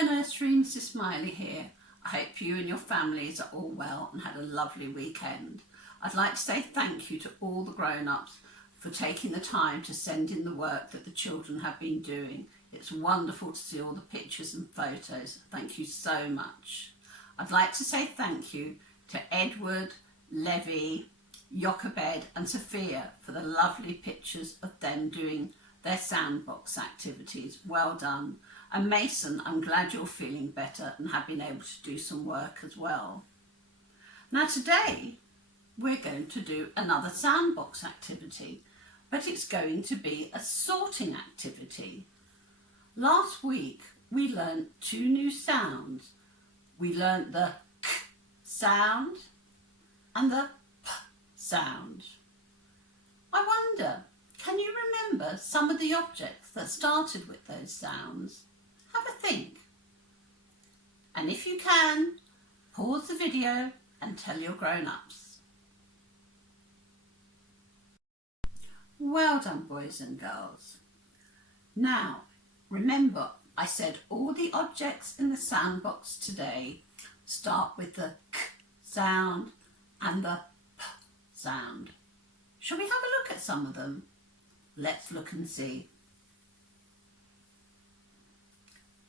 Hello Nursery, Mrs Smiley here. I hope you and your families are all well and had a lovely weekend. I'd like to say thank you to all the grown-ups for taking the time to send in the work that the children have been doing. It's wonderful to see all the pictures and photos. Thank you so much. I'd like to say thank you to Edward, Levy, Jochebed and Sophia for the lovely pictures of them doing their sandbox activities. Well done. And Mason, I'm glad you're feeling better and have been able to do some work as well. Now today we're going to do another sandbox activity, but it's going to be a sorting activity. Last week we learnt two new sounds. We learnt the k sound and the p sound. I wonder, can you remember some of the objects that started with those sounds? Have a think. And if you can, pause the video and tell your grown-ups. Well done, boys and girls. Now, remember, I said all the objects in the sandbox today start with the k sound and the p sound. Shall we have a look at some of them? Let's look and see.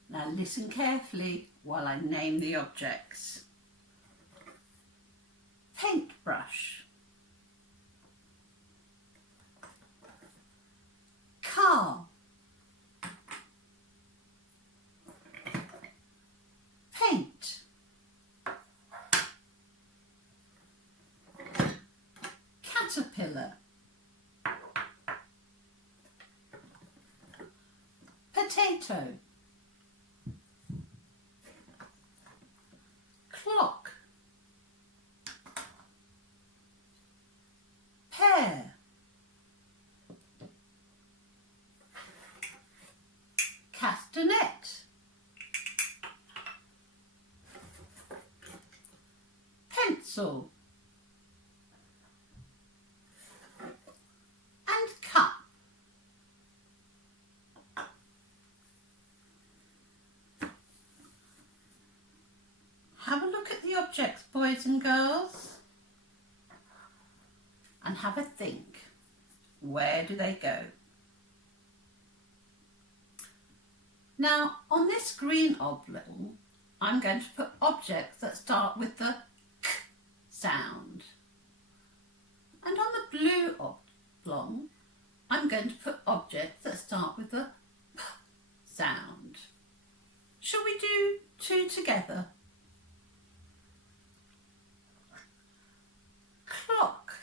Now listen carefully while I name the objects. Paintbrush, car, paint, caterpillar, potato, clock, pear, castanet, pencil and cup. Have a look at the objects, boys and girls, and have a think. Where do they go? Now, on this green oblong, I'm going to put objects that start with the k sound. And on the blue oblong, I'm going to put objects that start with the p sound. Shall we do two together? Clock,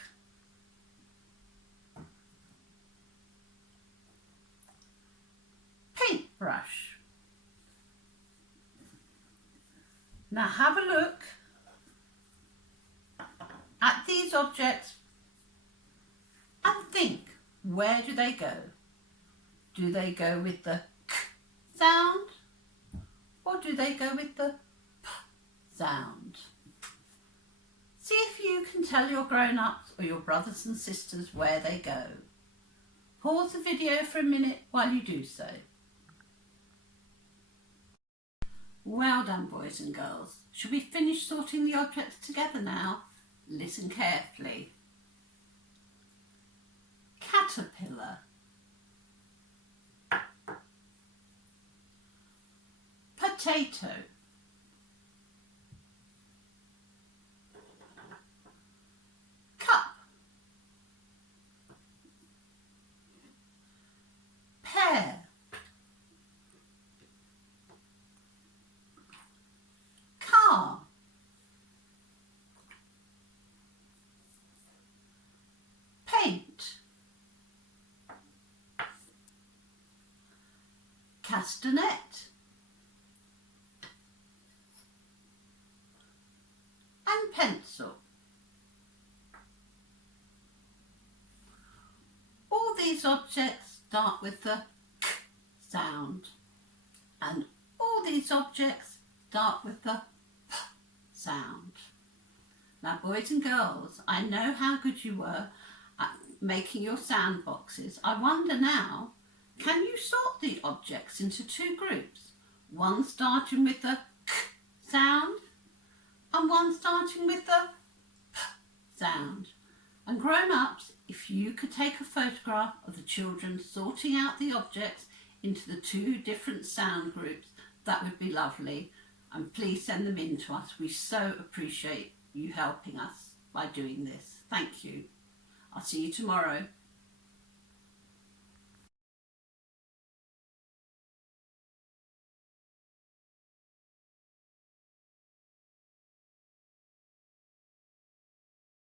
paintbrush. Now have a look at these objects and think, where do they go? Do they go with the k sound or do they go with the p sound? See if you can tell your grown-ups or your brothers and sisters where they go. Pause the video for a minute while you do so. Well done, boys and girls. Shall we finish sorting the objects together now? Listen carefully. Caterpillar, potato, cup, pear, car, paint, castanet and pencil. All these objects start with the k sound and all these objects start with the p sound. Now boys and girls, I know how good you were at making your sandboxes. I wonder now, can you sort the objects into two groups? one starting with the k sound and one starting with the p sound. And grown-ups, if you could take a photograph of the children sorting out the objects into the two different sound groups, that would be lovely. And please send them in to us. We so appreciate you helping us by doing this. Thank you. I'll see you tomorrow.